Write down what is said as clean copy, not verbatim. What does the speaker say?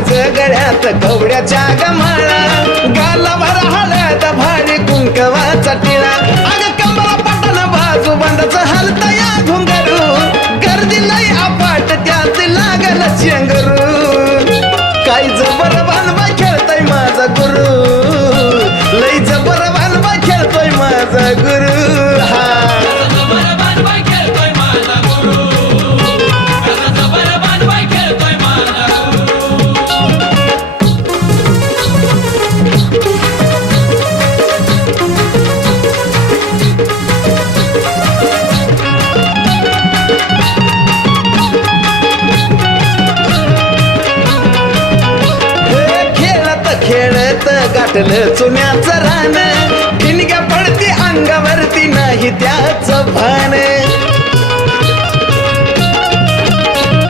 आज गळ्यात कवड्याच्या गमाळा गालावर हळद भारी कुंकवाचा टिळा अग कमला पटन बाजू बंदाचा हलता या घुंगरू गर्दी लय अपाट त्यात लागल चेंगरू काय जबर बांधवा खेळतोय माझा गुरु लय जबर बांधवा खेळतोय माझा गुरु हा खेळत गाठलं चुन्याचं रान ठिणग्या पडती अंगावरती नाही त्याच भान